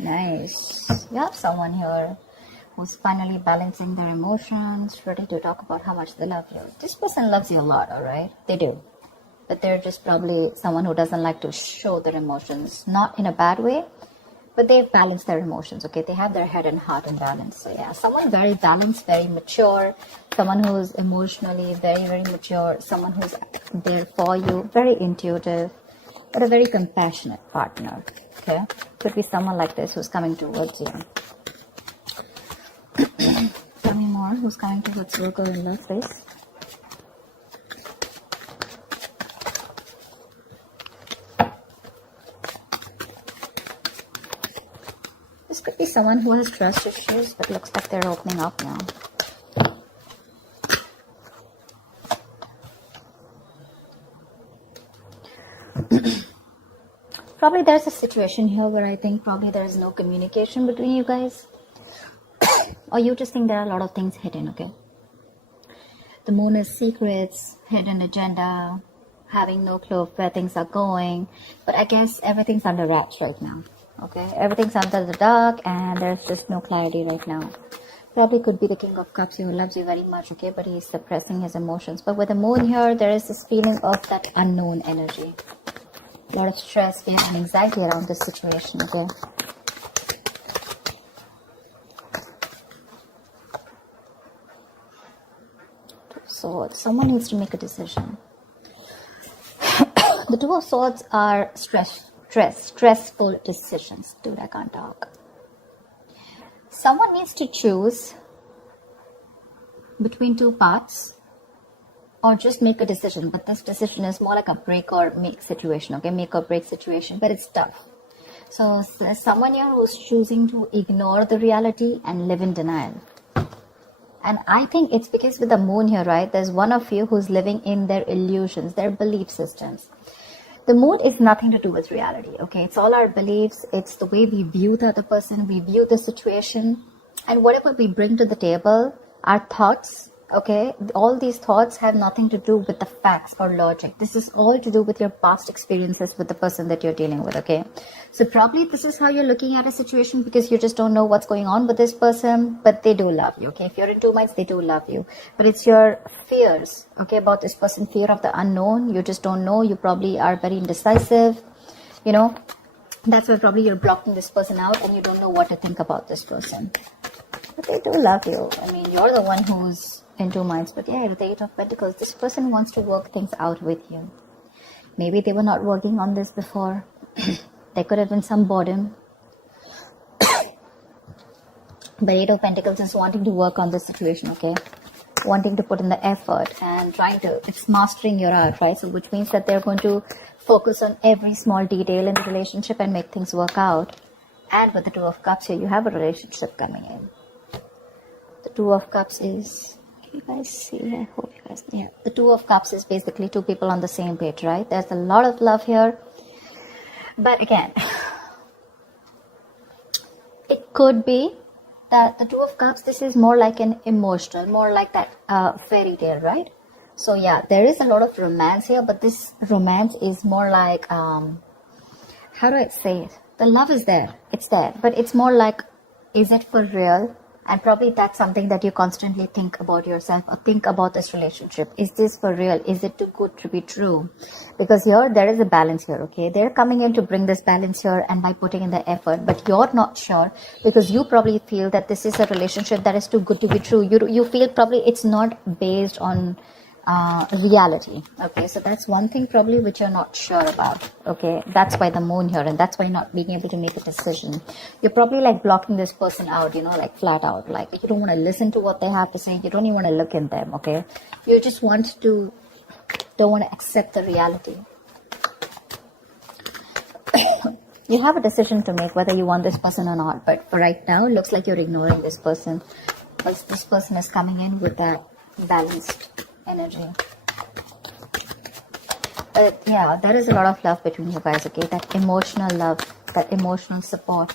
Nice. You have someone here who's finally balancing their emotions, ready to talk about how much they love you. This person loves you a lot, alright? They do. But they're just probably someone who doesn't like to show their emotions, not in a bad way, but they've balanced their emotions, okay? They have their head and heart in balance. So yeah, someone very balanced, very mature, someone who's emotionally very, very mature, someone who's there for you, very intuitive, but a very compassionate partner, okay? Could be someone like this who's coming towards you. Tell me more, who's coming towards Virgo in love, please? This could be someone who has trust issues, but looks like they're opening up now. Probably there's a situation here where I think probably there's no communication between you guys. Or you just think there are a lot of things hidden, okay? The moon is secrets, hidden agenda, having no clue of where things are going. But I guess everything's under wraps right now, okay? Everything's under the dark and there's just no clarity right now. Probably could be the King of Cups who loves you very much, okay? But he's suppressing his emotions. But with the moon here, there is this feeling of that unknown energy. A lot of stress, fear, and anxiety around this situation, okay? Two of Swords. Someone needs to make a decision. The Two of Swords are stressful decisions. Dude, I can't talk. Someone needs to choose between two paths or just make a decision. But this decision is more like a break or make situation, okay? Make or break situation, but it's tough. So there's someone here who's choosing to ignore the reality and live in denial. And I think it's because with the moon here, right, there's one of you who's living in their illusions, their belief systems. The moon is nothing to do with reality, okay? It's all our beliefs. It's the way we view the other person, we view the situation. And whatever we bring to the table, our thoughts, okay? All these thoughts have nothing to do with the facts or logic. This is all to do with your past experiences with the person that you're dealing with, okay? So probably this is how you're looking at a situation because you just don't know what's going on with this person, but they do love you, okay? If you're in two minds, they do love you. But it's your fears, okay, about this person, fear of the unknown. You just don't know. You probably are very indecisive, you know? That's why probably you're blocking this person out and you don't know what to think about this person. But they do love you. I mean, you're the one who's in two minds. But yeah, with the Eight of Pentacles, this person wants to work things out with you. Maybe they were not working on this before. There could have been some boredom. But Eight of Pentacles is wanting to work on this situation, okay? Wanting to put in the effort and trying to, it's mastering your art, right? So which means that they're going to focus on every small detail in the relationship and make things work out. And with the Two of Cups here, you have a relationship coming in. The Two of Cups is, can you guys see? I hope you guys, yeah. The Two of Cups is basically two people on the same page, right? There's a lot of love here. But again, it could be that the Two of Cups, this is more like an emotional, more like that fairy tale, right? So yeah, there is a lot of romance here, but this romance is more like, how do I say it? The love is there, it's there, but it's more like, is it for real? And probably that's something that you constantly think about yourself or think about this relationship. Is this for real? Is it too good to be true? Because here, there is a balance here, okay? They're coming in to bring this balance here and by putting in the effort, but you're not sure because you probably feel that this is a relationship that is too good to be true. You feel probably it's not based on reality, okay? So that's one thing probably which you're not sure about, okay? That's why the moon here, and that's why you're not being able to make a decision. You're probably like blocking this person out, you know, like flat out, like you don't want to listen to what they have to say. You don't even want to look in them, okay? You just don't want to accept the reality. You have a decision to make whether you want this person or not, but for right now, it looks like you're ignoring this person because this person is coming in with that balanced energy. But yeah, there is a lot of love between you guys, okay? That emotional love, that emotional support,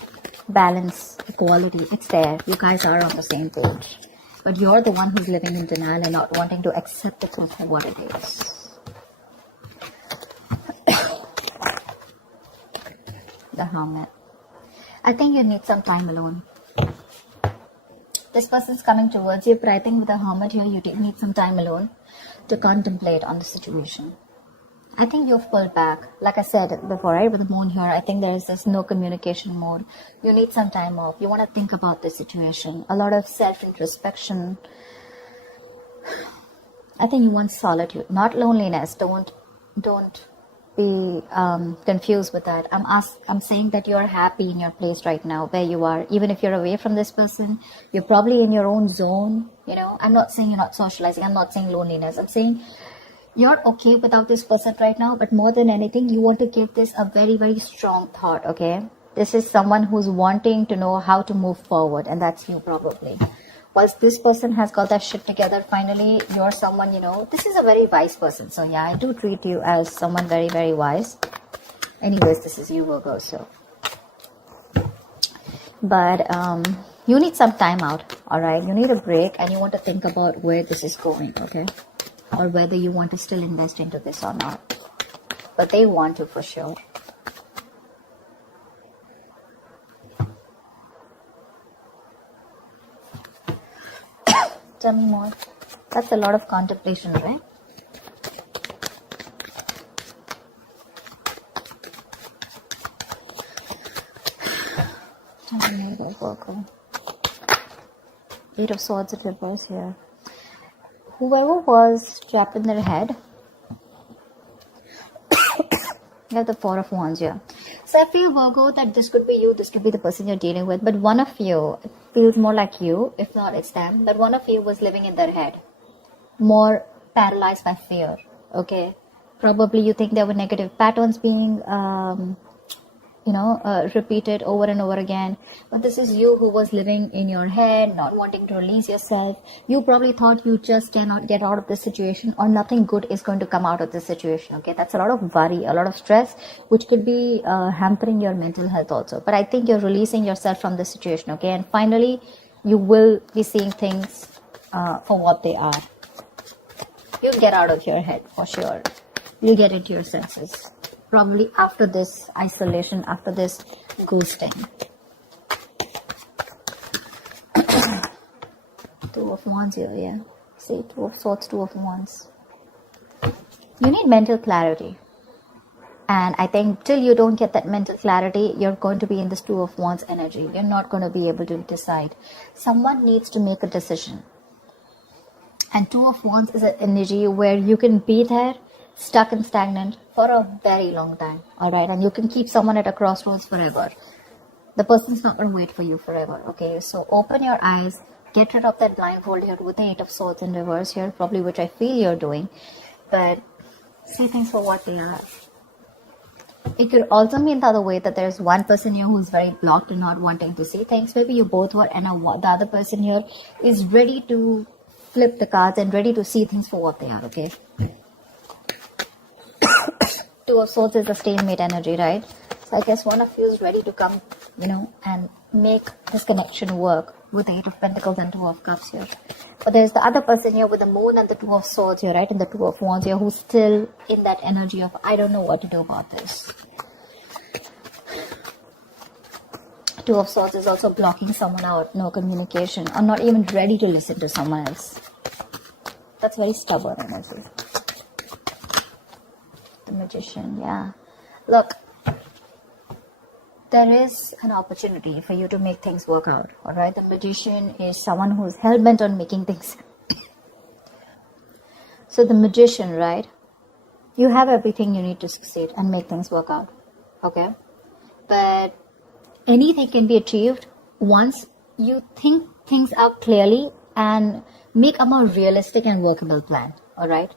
balance, equality, it's there. You guys are on the same page. But you're the one who's living in denial and not wanting to accept it for what it is. The Hermit. I think you need some time alone. This person's coming towards you, but I think with the Hermit here, you need some time alone to contemplate on the situation. I think you've pulled back. Like I said before, right, with the moon here, I think there is this no communication mode. You need some time off. You want to think about the situation. A lot of self-introspection. I think you want solitude, not loneliness. Don't be confused with that. I'm saying that you're happy in your place right now, where you are. Even if you're away from this person, you're probably in your own zone. You know, I'm not saying you're not socializing. I'm not saying loneliness. I'm saying you're okay without this person right now, but more than anything, you want to give this a very, very strong thought, okay? This is someone who's wanting to know how to move forward, and that's you probably. Whilst this person has got that shit together, finally, you're someone, you know, this is a very wise person. So yeah, I do treat you as someone very, very wise. Anyways, this is you, Virgo, so. But you need some time out, all right? You need a break, and you want to think about where this is going, okay? Or whether you want to still invest into this or not. But they want to for sure. Tell me more. That's a lot of contemplation, right? Tell me more, Virgo. Eight of Swords in reverse here. Whoever was trapped in their head, you have the Four of Wands here. So I feel, Virgo, that this could be you, this could be the person you're dealing with, but one of you feels more like you, if not it's them, but one of you was living in their head, more paralyzed by fear, okay? Probably you think there were negative patterns being repeated over and over again. But this is you who was living in your head, not wanting to release yourself. You probably thought you just cannot get out of this situation, or nothing good is going to come out of this situation. Okay, that's a lot of worry, a lot of stress, which could be hampering your mental health also. But I think you're releasing yourself from this situation. Okay, and finally, you will be seeing things for what they are. You'll get out of your head for sure. You'll get into your senses. Probably after this isolation, after this ghosting. Two of Wands here, yeah. See, Two of Swords, Two of Wands. You need mental clarity. And I think till you don't get that mental clarity, you're going to be in this Two of Wands energy. You're not going to be able to decide. Someone needs to make a decision. And Two of Wands is an energy where you can be there, stuck and stagnant for a very long time, all right? And you can keep someone at a crossroads forever. The person's not going to wait for you forever, okay? So open your eyes, get rid of that blindfold here with the Eight of Swords in reverse here, probably, which I feel you're doing, but see things for what they are. It could also mean the other way, that there's one person here who's very blocked and not wanting to see things. Maybe you both were, and the other person here is ready to flip the cards and ready to see things for what they are, okay? Two of Swords is the stalemate energy, right? So I guess one of you is ready to come, and make this connection work with the Eight of Pentacles and Two of Cups here. But there's the other person here with the Moon and the Two of Swords here, right? And the Two of Wands here, who's still in that energy of, I don't know what to do about this. Two of Swords is also blocking someone out, no communication, or not even ready to listen to someone else. That's very stubborn energy. The Magician, yeah. Look, there is an opportunity for you to make things work out, alright? The Magician is someone who's hell-bent on making things. So the Magician, right? You have everything you need to succeed and make things work out, okay? But anything can be achieved once you think things out clearly and make a more realistic and workable plan, alright?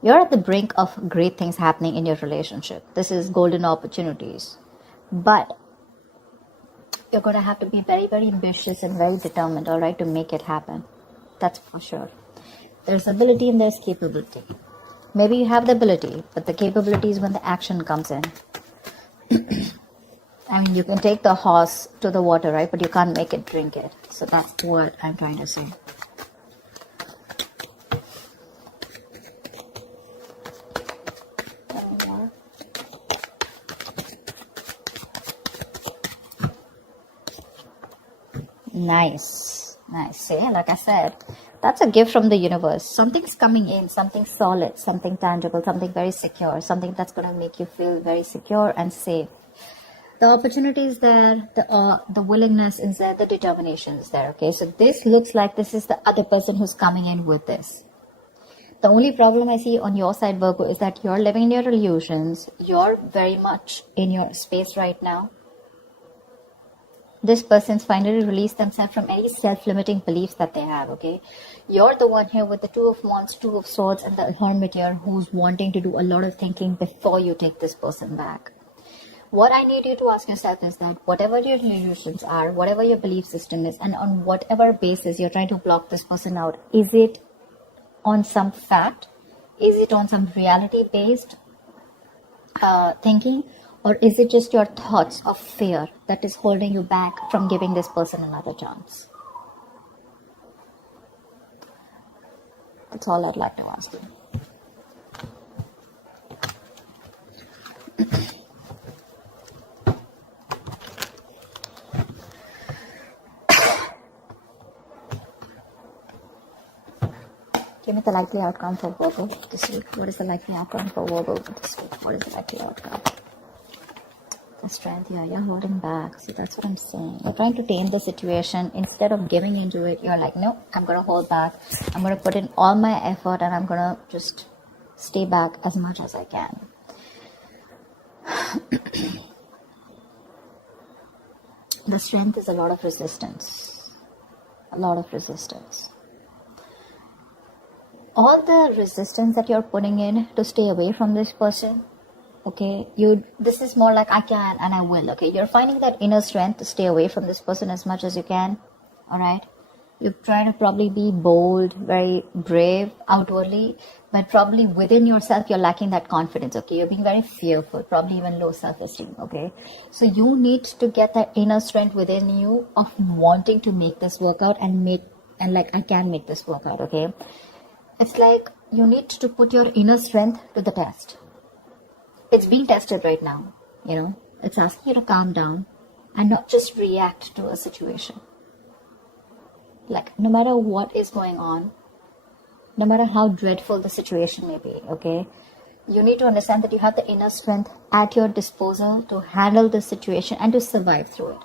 You're at the brink of great things happening in your relationship. This is golden opportunities. But you're going to have to be very, very ambitious and very determined, all right, to make it happen. That's for sure. There's ability and there's capability. Maybe you have the ability, but the capability is when the action comes in. I mean, you can take the horse to the water, right, but you can't make it drink it. So that's what I'm trying to say. Nice. See, like I said, that's a gift from the universe. Something's coming in, something solid, something tangible, something very secure, something that's going to make you feel very secure and safe. The opportunity is there, the willingness is there, the determination is there. Okay, so this looks like this is the other person who's coming in with this. The only problem I see on your side, Virgo, is that you're living in your illusions. You're very much in your space right now. This person's finally released themselves from any self-limiting beliefs that they have, okay? You're the one here with the Two of Wands, Two of Swords, and the Hermit here who's wanting to do a lot of thinking before you take this person back. What I need you to ask yourself is that whatever your illusions are, whatever your belief system is, and on whatever basis you're trying to block this person out, is it on some fact? Is it on some reality-based thinking? Or is it just your thoughts of fear that is holding you back from giving this person another chance? That's all I'd like to ask you. Give me the likely outcome for Virgo this week. What is the likely outcome for Virgo this week? What is the likely outcome? The strength, yeah, you're holding back. See, that's what I'm saying. You're trying to tame the situation. Instead of giving into it, you're like, no, I'm going to hold back. I'm going to put in all my effort and I'm going to just stay back as much as I can. The strength is a lot of resistance. A lot of resistance. All the resistance that you're putting in to stay away from this person, okay, this is more like I can and I will, okay? You're finding that inner strength to stay away from this person as much as you can, all right? You're trying to probably be bold, very brave outwardly, but probably within yourself, you're lacking that confidence, okay? You're being very fearful, probably even low self-esteem, okay? So you need to get that inner strength within you of wanting to make this work out and like, I can make this work out, okay? It's like you need to put your inner strength to the test. It's being tested right now, you know. It's asking you to calm down and not just react to a situation. Like, no matter what is going on, no matter how dreadful the situation may be, okay, you need to understand that you have the inner strength at your disposal to handle the situation and to survive through it.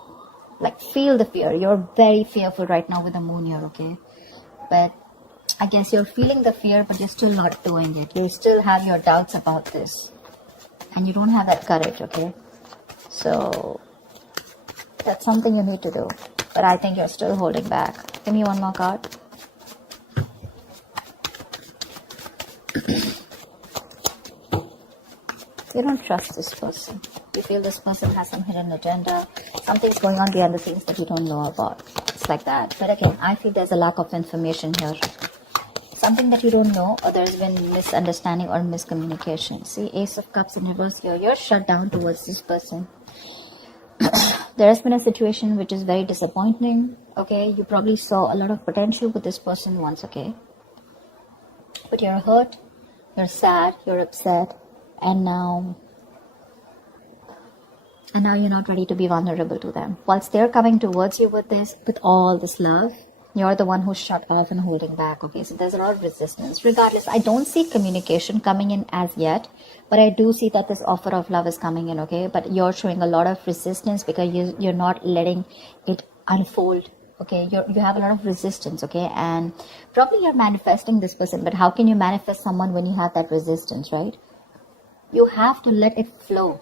Like, feel the fear. You're very fearful right now with the moon here, okay? But I guess you're feeling the fear, but you're still not doing it. You still have your doubts about this. And you don't have that courage, okay? So, that's something you need to do. But I think you're still holding back. Give me one more card. You don't trust this person. You feel this person has some hidden agenda. Something's going on behind the scenes that you don't know about. It's like that. But again, I feel there's a lack of information here. Something that you don't know, or there's been misunderstanding or miscommunication. See, Ace of Cups in reverse here. You're shut down towards this person. There has been a situation which is very disappointing. Okay, you probably saw a lot of potential with this person once, okay? But you're hurt, you're sad, you're upset, and now you're not ready to be vulnerable to them. Whilst they're coming towards you with all this love, you're the one who's shut off and holding back, okay? So there's a lot of resistance. Regardless, I don't see communication coming in as yet, but I do see that this offer of love is coming in, okay? But you're showing a lot of resistance because you're not letting it unfold, okay? You have a lot of resistance, okay? And probably you're manifesting this person, but how can you manifest someone when you have that resistance, right? You have to let it flow.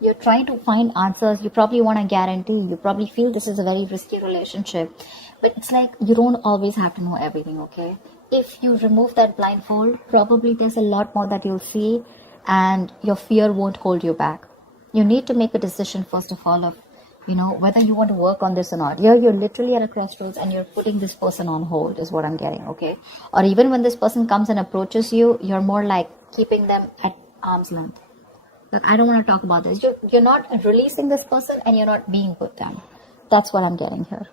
You're trying to find answers. You probably want a guarantee. You probably feel this is a very risky relationship. But it's like you don't always have to know everything, okay? If you remove that blindfold, probably there's a lot more that you'll see and your fear won't hold you back. You need to make a decision, first of all, of, you know, whether you want to work on this or not. You're literally at a crossroads and you're putting this person on hold is what I'm getting, okay? Or even when this person comes and approaches you, you're more like keeping them at arm's length. Look, I don't want to talk about this. You're not releasing this person and you're not being with them. That's what I'm getting here.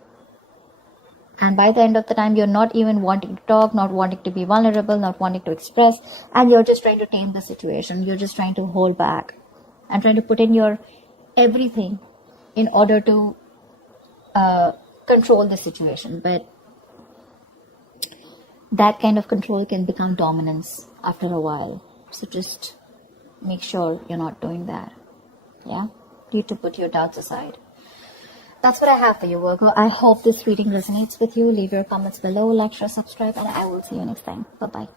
And by the end of the time, you're not even wanting to talk, not wanting to be vulnerable, not wanting to express, and you're just trying to tame the situation. You're just trying to hold back and trying to put in your everything in order to control the situation, but that kind of control can become dominance after a while. So just make sure you're not doing that. Yeah, you need to put your doubts aside. That's what I have for you, Virgo. I hope this reading resonates with you. Leave your comments below, like, share, subscribe, and I will see you next time. Bye-bye.